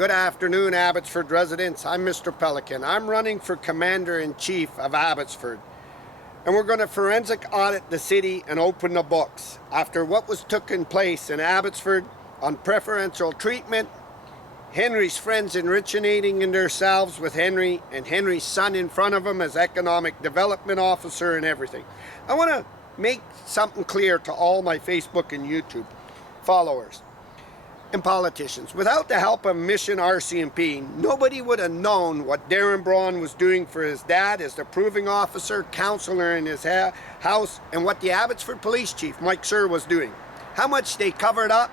Good afternoon, Abbotsford residents. I'm Mr. Pelican. I'm running for Commander-in-Chief of Abbotsford. And we're going to forensic audit the city and open the books after what was taking place in Abbotsford on preferential treatment, Henry's friends originating in themselves with Henry, and Henry's son in front of him as economic development officer and everything. I want to make something clear to all my Facebook and YouTube followers and politicians. Without the help of Mission RCMP, nobody would have known what Darren Braun was doing for his dad as the proving officer, counselor in his house, and what the Abbotsford Police Chief, Mike Sir, was doing. How much they covered up,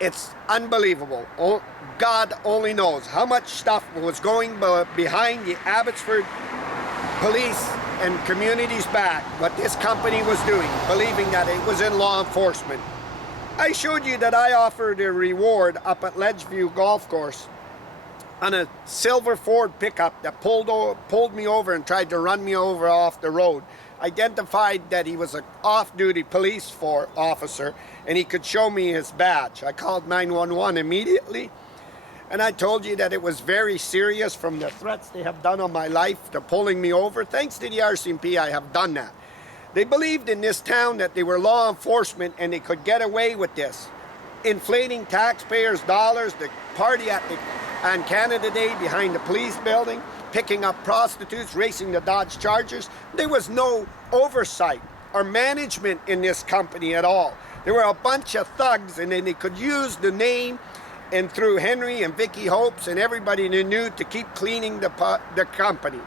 it's unbelievable. God only knows how much stuff was going behind the Abbotsford police and community's back, what this company was doing, believing that it was in law enforcement. I showed you that I offered a reward up at Ledgeview Golf Course on a silver Ford pickup that pulled me over and tried to run me over off the road. Identified that he was an off-duty police officer and he could show me his badge. I called 911 immediately, and I told you that it was very serious, from the threats they have done on my life to pulling me over. Thanks to the RCMP, I have done that. They believed in this town that they were law enforcement and they could get away with this. Inflating taxpayers' dollars, the party on Canada Day behind the police building, picking up prostitutes, racing the Dodge Chargers. There was no oversight or management in this company at all. There were a bunch of thugs, and then they could use the name and through Henry and Vicky Hopes and everybody they knew to keep cleaning the company.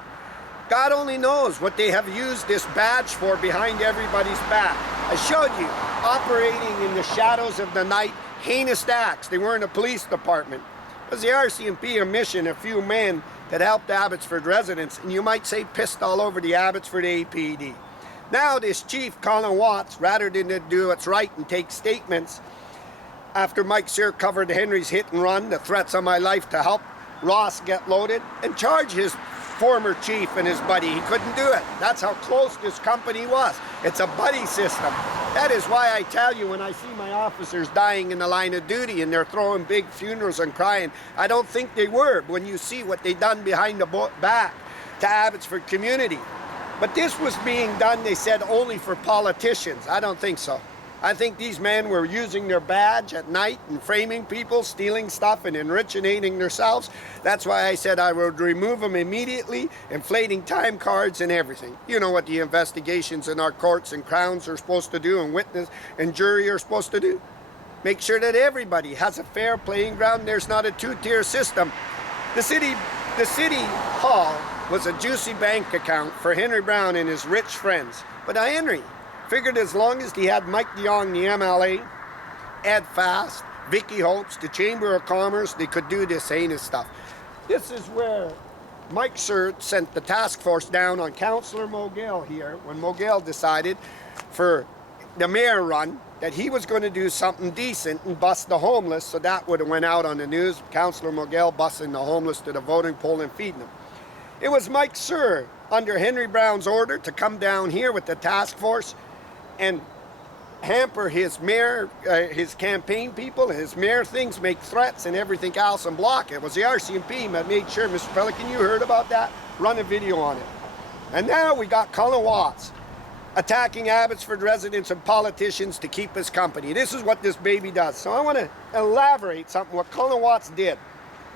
God only knows what they have used this badge for behind everybody's back. I showed you, operating in the shadows of the night, heinous acts. They weren't a police department. It was the RCMP, a mission, a few men that helped Abbotsford residents, and you might say pissed all over the Abbotsford APD. Now this chief, Colin Watson, rather than do what's right and take statements, after Mike Sir covered Henry's hit and run, the threats on my life to help Ross get loaded, and charge his former chief and his buddy. He couldn't do it. That's how close this company was. It's a buddy system. That is why I tell you, when I see my officers dying in the line of duty and they're throwing big funerals and crying, I don't think they were, when you see what they done behind the back to Abbotsford community. But this was being done, they said, only for politicians. I don't think so. I think these men were using their badge at night and framing people, stealing stuff and originating themselves. That's why I said I would remove them immediately, inflating time cards and everything. You know what the investigations in our courts and crowns are supposed to do, and witness and jury are supposed to do. Make sure that everybody has a fair playing ground. There's not a two-tier system. The city hall was a juicy bank account for Henry Brown and his rich friends. But Henry figured as long as he had Mike DeYoung, the MLA, Ed Fast, Vicky Hopes, the Chamber of Commerce, they could do this heinous stuff. This is where Mike Sir sent the task force down on Councillor Mogale here, when Mogale decided for the mayor run that he was going to do something decent and bust the homeless, so that would have went out on the news. Councillor Mogale busting the homeless to the voting poll and feeding them. It was Mike Sir, under Henry Brown's order, to come down here with the task force and hamper his mayor, his campaign people, his mayor things, make threats and everything else, and block it. It was the RCMP that made sure. Mr. Pelican, you heard about that? Run a video on it. And now we got Colin Watson attacking Abbotsford residents and politicians to keep his company. This is what this baby does. So I want to elaborate something what Colin Watson did.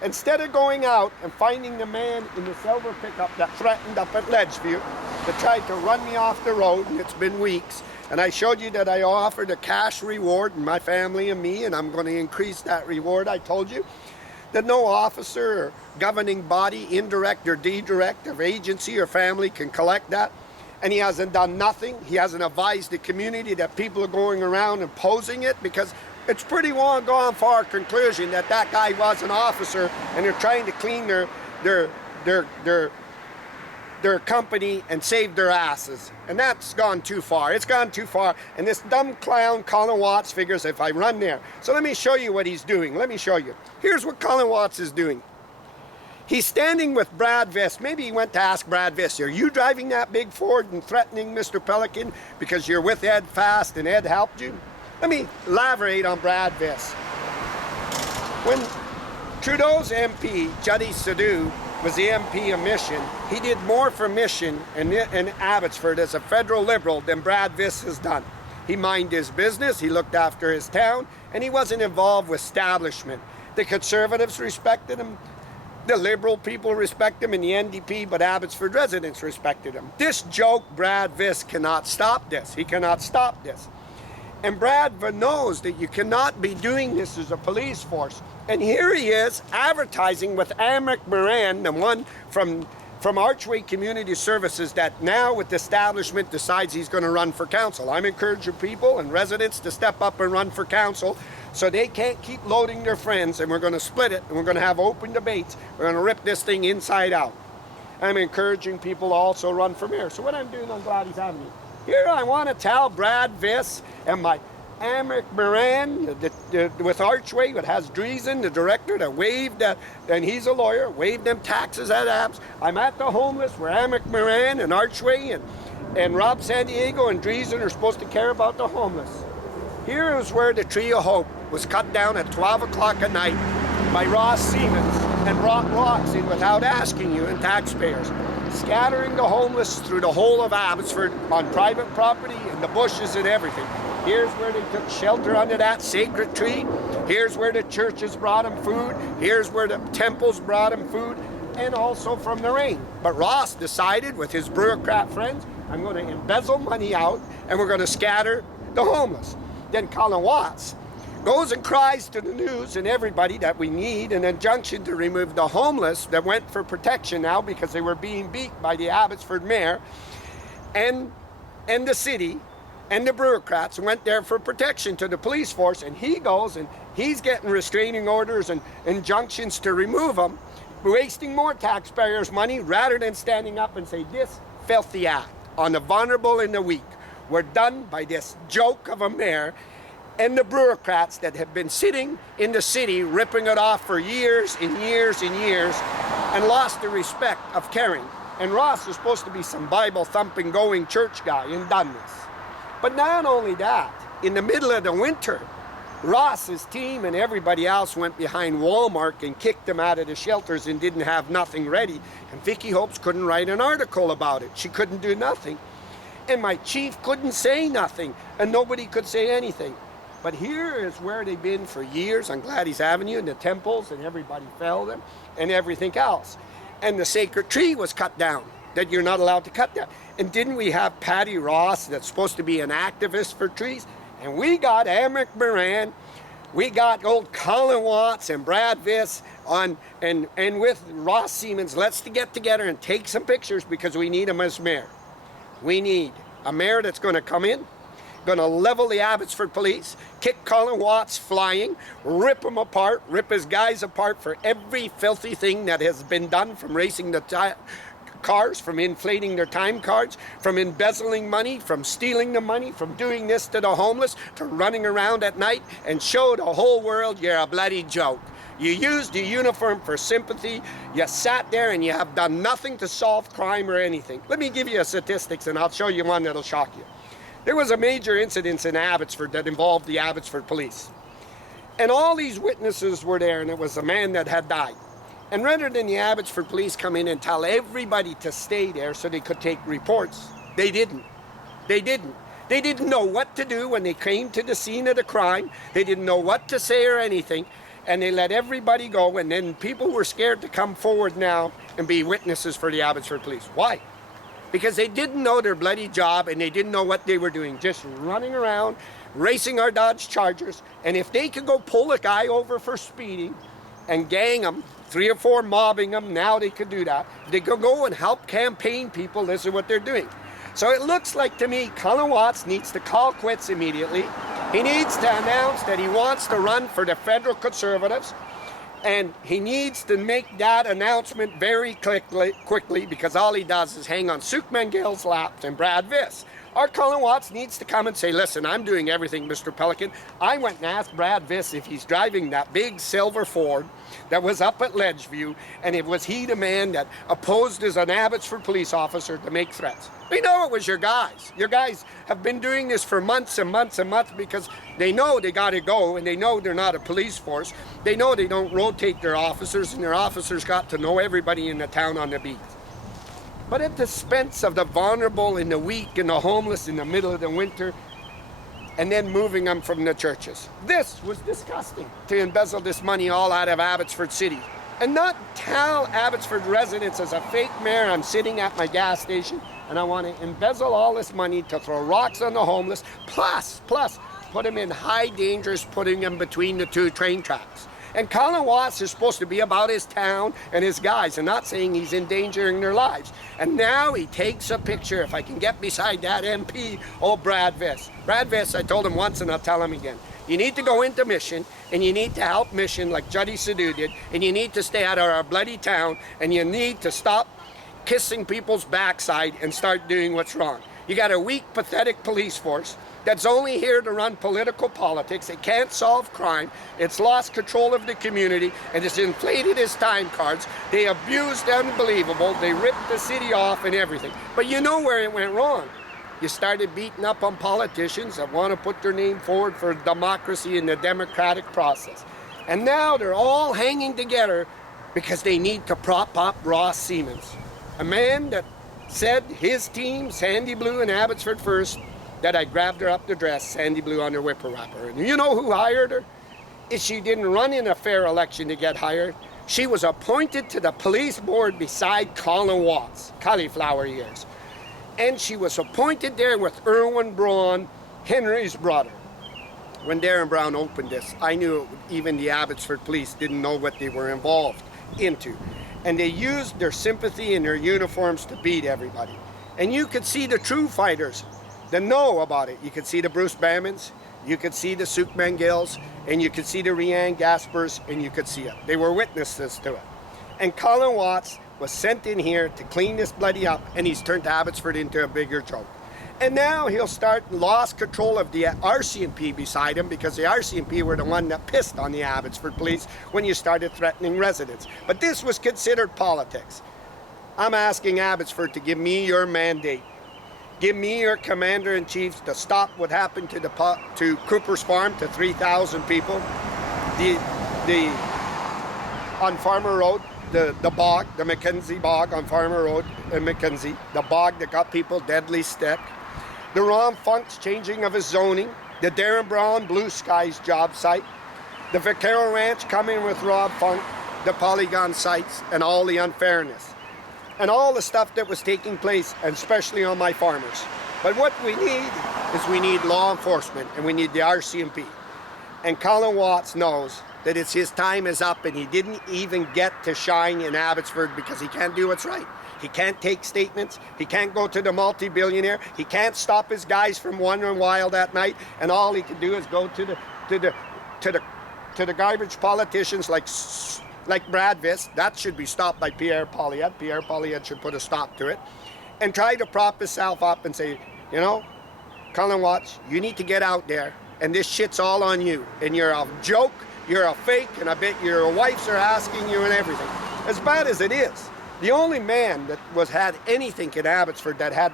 Instead of going out and finding the man in the silver pickup that threatened up at Ledgeview, that tried to run me off the road, and it's been weeks, and I showed you that I offered a cash reward, and my family and me, and I'm going to increase that reward. I told you that no officer or governing body, indirect or direct, of agency or family can collect that. And he hasn't done nothing. He hasn't advised the community that people are going around imposing it, because it's pretty long gone far conclusion that that guy was an officer and they're trying to clean their company and save their asses. And that's gone too far. It's gone too far. And this dumb clown Colin Watson figures if I run there. So let me show you what he's doing. Let me show you. Here's what Colin Watson is doing. He's standing with Brad Vest. Maybe he went to ask Brad Vest, are you driving that big Ford and threatening Mr. Pelican because you're with Ed Fast and Ed helped you? Let me elaborate on Brad Vest. When Trudeau's MP, Juddy Sadu, was the MP of Mission. He did more for Mission in Abbotsford as a federal Liberal than Brad Viss has done. He minded his business, he looked after his town, and he wasn't involved with establishment. The Conservatives respected him, the Liberal people respect him, and the NDP, but Abbotsford residents respected him. This joke, Brad Viss cannot stop this. He cannot stop this. And Brad knows that you cannot be doing this as a police force. And here he is advertising with Amric Moran, the one from Archway Community Services that now with the establishment decides he's going to run for council. I'm encouraging people and residents to step up and run for council so they can't keep loading their friends, and we're going to split it and we're going to have open debates. We're going to rip this thing inside out. I'm encouraging people to also run for mayor. So what I'm doing on Gladys Avenue, here I want to tell Brad Viss and my Amric Moran with Archway, that has Dreesen, the director, that waived, and he's a lawyer, waived them taxes at ABS. I'm at the homeless where Amric Moran and Archway and Rob San Diego and Dreesen are supposed to care about the homeless. Here is where the Tree of Hope was cut down at 12 o'clock at night by Ross Siemens and brought rocks in without asking you and taxpayers, scattering the homeless through the whole of Abbotsford on private property and the bushes and everything. Here's where they took shelter under that sacred tree. Here's where the churches brought them food. Here's where the temples brought them food, and also from the rain. But Ross decided with his bureaucrat friends, I'm going to embezzle money out and we're going to scatter the homeless. Then Colin Watson goes and cries to the news and everybody that we need an injunction to remove the homeless that went for protection now because they were being beat by the Abbotsford mayor and the city. And the bureaucrats went there for protection to the police force, and he goes and he's getting restraining orders and injunctions to remove them, wasting more taxpayers' money rather than standing up and say this filthy act on the vulnerable and the weak were done by this joke of a mayor and the bureaucrats that have been sitting in the city ripping it off for years and years and years and lost the respect of caring. And Ross is supposed to be some Bible-thumping going church guy and done this. But not only that, in the middle of the winter, Ross's team and everybody else went behind Walmart and kicked them out of the shelters and didn't have nothing ready. And Vicky Hopes couldn't write an article about it. She couldn't do nothing. And my chief couldn't say nothing, and nobody could say anything. But here is where they've been for years on Gladys Avenue, and the temples, and everybody fell them, and everything else. And the sacred tree was cut down, that you're not allowed to cut down. And didn't we have Patty Ross that's supposed to be an activist for trees? And we got Amric Moran, we got old Colin Watson and Brad Viss on, and with Ross Siemens, let's get together and take some pictures because we need him as mayor. We need a mayor that's going to come in, going to level the Abbotsford police, kick Colin Watts flying, rip him apart, rip his guys apart for every filthy thing that has been done, from racing the cars, from inflating their time cards, from embezzling money, from stealing the money, from doing this to the homeless, to running around at night and show the whole world you're a bloody joke. You used your uniform for sympathy, you sat there and you have done nothing to solve crime or anything. Let me give you a statistics and I'll show you one that'll shock you. There was a major incident in Abbotsford that involved the Abbotsford police. And all these witnesses were there, and it was a man that had died. And rather than the Abbotsford police come in and tell everybody to stay there so they could take reports, they didn't. They didn't. They didn't know what to do when they came to the scene of the crime. They didn't know what to say or anything. And they let everybody go, and then people were scared to come forward now and be witnesses for the Abbotsford police. Why? Because they didn't know their bloody job and they didn't know what they were doing, just running around, racing our Dodge Chargers. And if they could go pull a guy over for speeding and gang him, 3 or 4 mobbing them, now they could do that. They could go and help campaign people, this is what they're doing. So it looks like to me, Colin Watts needs to call quits immediately. He needs to announce that he wants to run for the federal Conservatives. And he needs to make that announcement very quickly because all he does is hang on Suk Mengil's lap and Brad Viss. Our Colin Watson needs to come and say, listen, I'm doing everything, Mr. Pelican. I went and asked Brad Viss if he's driving that big silver Ford that was up at Ledgeview, and it was he the man that opposed as an Abbotsford police officer to make threats. We know it was your guys. Your guys have been doing this for months and months and months because they know they got to go, and they know they're not a police force. They know they don't rotate their officers, and their officers got to know everybody in the town on the beat. But at the expense of the vulnerable and the weak and the homeless in the middle of the winter, and then moving them from the churches. This was disgusting, to embezzle this money all out of Abbotsford City. And not tell Abbotsford residents as a fake mayor I'm sitting at my gas station and I want to embezzle all this money to throw rocks on the homeless, plus put them in high dangers, putting them between the two train tracks. And Colin Watson is supposed to be about his town and his guys and not saying he's endangering their lives. And now he takes a picture, if I can get beside that MP, old Brad Viss. Brad Viss, I told him once and I'll tell him again. You need to go into Mission, and you need to help Mission like Juddy Sidhu did, and you need to stay out of our bloody town, and you need to stop kissing people's backside and start doing what's wrong. You got a weak, pathetic police force that's only here to run political politics. It can't solve crime. It's lost control of the community, and it's inflated its time cards. They abused the unbelievable. They ripped the city off and everything. But you know where it went wrong. You started beating up on politicians that want to put their name forward for democracy in the democratic process. And now they're all hanging together because they need to prop up Ross Siemens, a man that said his team, Sandy Blue and Abbotsford First, that I grabbed her up the dress, Sandy Blue on her whipper-rapper. And you know who hired her? She didn't run in a fair election to get hired. She was appointed to the police board beside Colin Watson, cauliflower ears. And she was appointed there with Erwin Braun, Henry's brother. When Darren Brown opened this, I knew even the Abbotsford police didn't know what they were involved into. And they used their sympathy and their uniforms to beat everybody. And you could see the true fighters that know about it. You could see the Bruce Bammans, you could see the Suk Mangils, and you could see the Rianne Gaspers, and you could see it. They were witnesses to it. And Colin Watts was sent in here to clean this bloody up, and he's turned Abbotsford into a bigger joke. And now he'll lost control of the RCMP beside him, because the RCMP were the one that pissed on the Abbotsford police when you started threatening residents. But this was considered politics. I'm asking Abbotsford to give me your mandate. Give me your commander-in-chief to stop what happened to Cooper's Farm, to 3,000 people. On Farmer Road, the bog, the Mackenzie bog on Farmer Road in Mackenzie, the bog that got people deadly sick. The Ron Funk's changing of his zoning, the Darren Brown Blue Skies job site, the Vaquero Ranch coming with Rob Funk, the Polygon sites, and all the unfairness. And all the stuff that was taking place, and especially on my farmers. But what we need law enforcement, and we need the RCMP. And Colin Watts knows that his time is up, and he didn't even get to shine in Abbotsford because he can't do what's right. He can't take statements. He can't go to the multi-billionaire. He can't stop his guys from wandering wild at night. And all he can do is go to the garbage politicians like Brad Viss. That should be stopped by Pierre Poilievre. Pierre Poilievre should put a stop to it. And try to prop himself up and say, you know, Colin Watts, you need to get out there, and this shit's all on you. And you're a joke, you're a fake, and I bet your wives are asking you and everything. As bad as it is, the only man that had anything in Abbotsford that had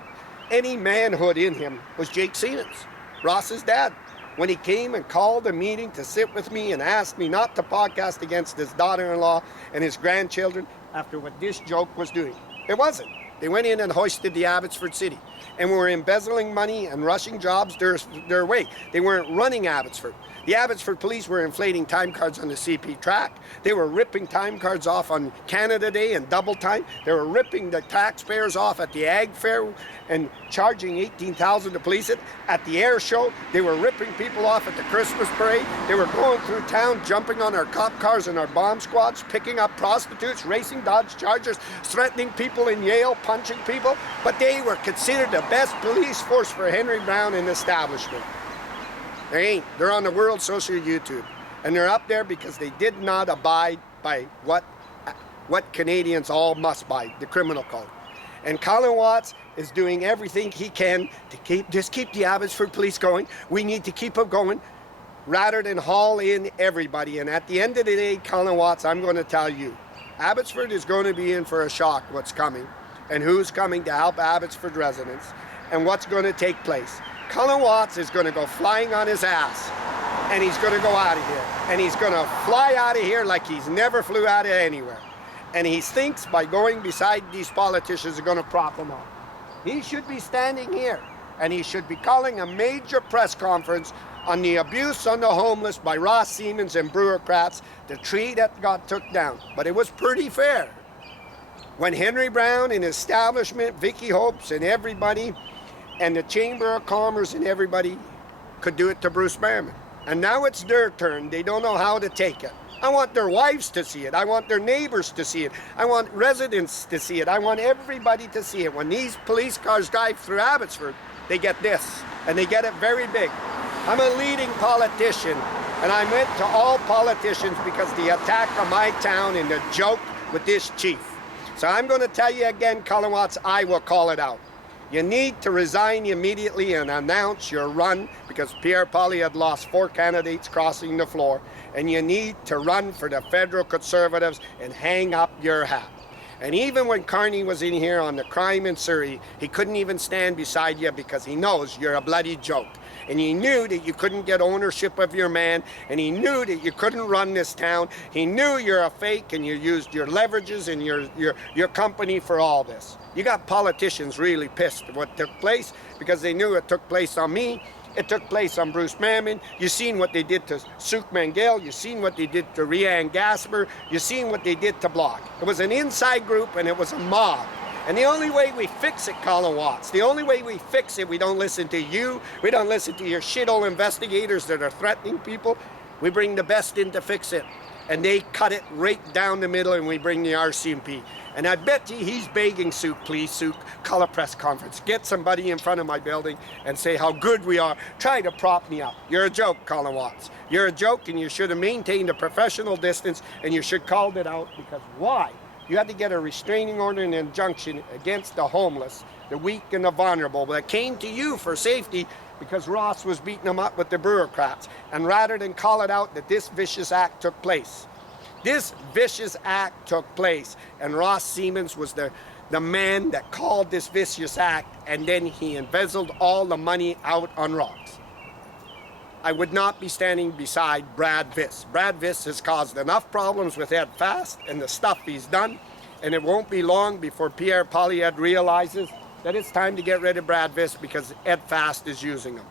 any manhood in him was Jake Siemens, Ross's dad. When he came and called a meeting to sit with me and asked me not to podcast against his daughter-in-law and his grandchildren after what this joke was doing. It wasn't. They went in and hoisted the Abbotsford City and were embezzling money and rushing jobs their way. They weren't running Abbotsford. The Abbotsford police were inflating time cards on the CP track. They were ripping time cards off on Canada Day and double time. They were ripping the taxpayers off at the Ag Fair and charging $18,000 to police it. At the air show, they were ripping people off at the Christmas parade. They were going through town, jumping on our cop cars and our bomb squads, picking up prostitutes, racing Dodge Chargers, threatening people in Yale, punching people. But they were considered the best police force for Henry Brown and the establishment. They ain't. They're on the World Social YouTube. And they're up there because they did not abide by what Canadians all must by, the criminal code. And Colin Watson is doing everything he can to keep the Abbotsford Police going. We need to keep them going rather than haul in everybody. And at the end of the day, Colin Watson, I'm going to tell you, Abbotsford is going to be in for a shock what's coming and who's coming to help Abbotsford residents and what's going to take place. Colin Watson is going to go flying on his ass and he's going to go out of here. And he's going to fly out of here like he's never flew out of anywhere. And he thinks by going beside these politicians are going to prop him up. He should be standing here and he should be calling a major press conference on the abuse on the homeless by Ross Siemens and bureaucrats, the tree that got took down. But it was pretty fair. When Henry Brown and his establishment, Vicky Hopes and everybody, and the Chamber of Commerce and everybody could do it to Bruce Behrman. And now it's their turn. They don't know how to take it. I want their wives to see it. I want their neighbors to see it. I want residents to see it. I want everybody to see it. When these police cars drive through Abbotsford, they get this, and they get it very big. I'm a leading politician, and I went to all politicians because the attack on my town and the joke with this chief. So I'm going to tell you again, Colin Watson, I will call it out. You need to resign immediately and announce your run because Pierre Poilievre had lost 4 candidates crossing the floor, and you need to run for the federal Conservatives and hang up your hat. And even when Carney was in here on the crime in Surrey, he couldn't even stand beside you because he knows you're a bloody joke. And he knew that you couldn't get ownership of your man, and he knew that you couldn't run this town. He knew you're a fake, and you used your leverages and your company for all this. You got politicians really pissed at what took place because they knew it took place on me. It took place on Bruce Behrman. You seen what they did to Suk Mangale. You seen what they did to Rianne Gasper. You seen what they did to Block. It was an inside group, and it was a mob. And the only way we fix it, Colin Watson, the only way we fix it, we don't listen to you, we don't listen to your shithole investigators that are threatening people. We bring the best in to fix it. And they cut it right down the middle, and we bring the RCMP. And I bet you he's begging Suk, please, Suk, call a press conference. Get somebody in front of my building and say how good we are. Try to prop me up. You're a joke, Colin Watson. You're a joke, and you should have maintained a professional distance, and you should have called it out, because why? You had to get a restraining order and injunction against the homeless, the weak and the vulnerable, that came to you for safety because Ross was beating them up with the bureaucrats. And rather than call it out that this vicious act took place, this vicious act took place, and Ross Siemens was the man that called this vicious act, and then he embezzled all the money out on rocks. I would not be standing beside Brad Viss. Brad Viss has caused enough problems with Ed Fast and the stuff he's done, and it won't be long before Pierre Poilievre realizes that it's time to get rid of Brad Viss because Ed Fast is using him.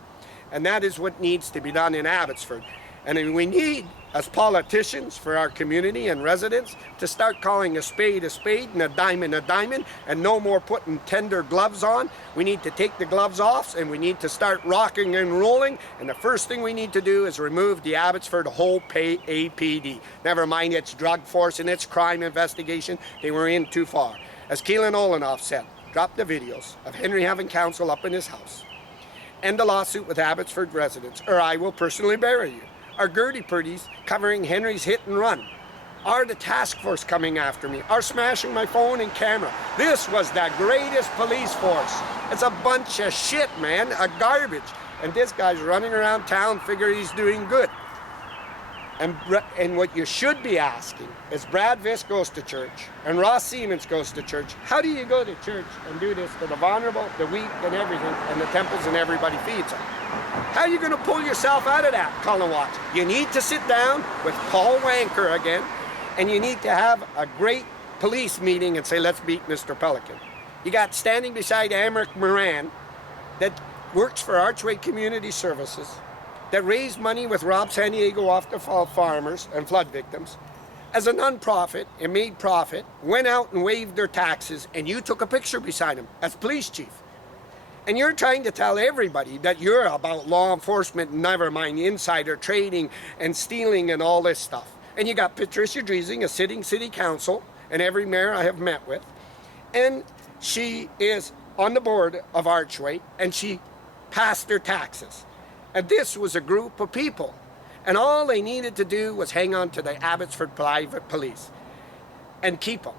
And that is what needs to be done in Abbotsford. And we need, as politicians for our community and residents, to start calling a spade and a diamond, and no more putting tender gloves on. We need to take the gloves off, and we need to start rocking and rolling. And the first thing we need to do is remove the Abbotsford whole pay APD. Never mind its drug force and its crime investigation. They were in too far. As Keelan Olenoff said, drop the videos of Henry having counsel up in his house. End the lawsuit with Abbotsford residents, or I will personally bury you. Our Gertie-Purdies covering Henry's hit and run. Are the task force coming after me? Are smashing my phone and camera? This was the greatest police force. It's a bunch of shit, man, a garbage. And this guy's running around town figuring he's doing good. And what you should be asking is Brad Viss goes to church and Ross Siemens goes to church. How do you go to church and do this to the vulnerable, the weak, and everything, and the temples and everybody feeds them? How are you going to pull yourself out of that, Colin Watson? You need to sit down with Paul Wanker again, and you need to have a great police meeting and say, let's beat Mr. Pelican. You got standing beside Amric Moran that works for Archway Community Services, that raised money with Rob San Diego off the farmers and flood victims as a non-profit and made profit, went out and waived their taxes, and you took a picture beside him as police chief. And you're trying to tell everybody that you're about law enforcement, never mind insider trading and stealing and all this stuff. And you got Patricia Driesing, a sitting city council, and every mayor I have met with, and she is on the board of Archway, and she passed their taxes. And this was a group of people. And all they needed to do was hang on to the Abbotsford Private Police and keep them.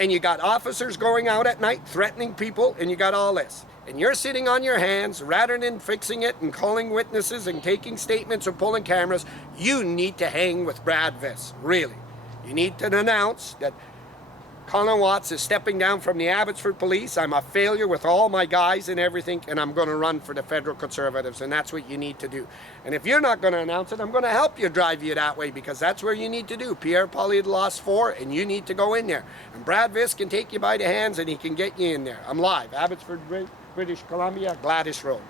and you got officers going out at night threatening people, and you got all this. And you're sitting on your hands rather than fixing it and calling witnesses and taking statements or pulling cameras. You need to hang with Brad Viss, really. You need to announce that Colin Watson is stepping down from the Abbotsford Police. I'm a failure with all my guys and everything, and I'm going to run for the federal Conservatives, and that's what you need to do. And if you're not going to announce it, I'm going to help you drive you that way, because that's where you need to do. Pierre Pauly had lost 4, and you need to go in there. And Brad Viss can take you by the hands, and he can get you in there. I'm live, Abbotsford, British Columbia, Gladys Road.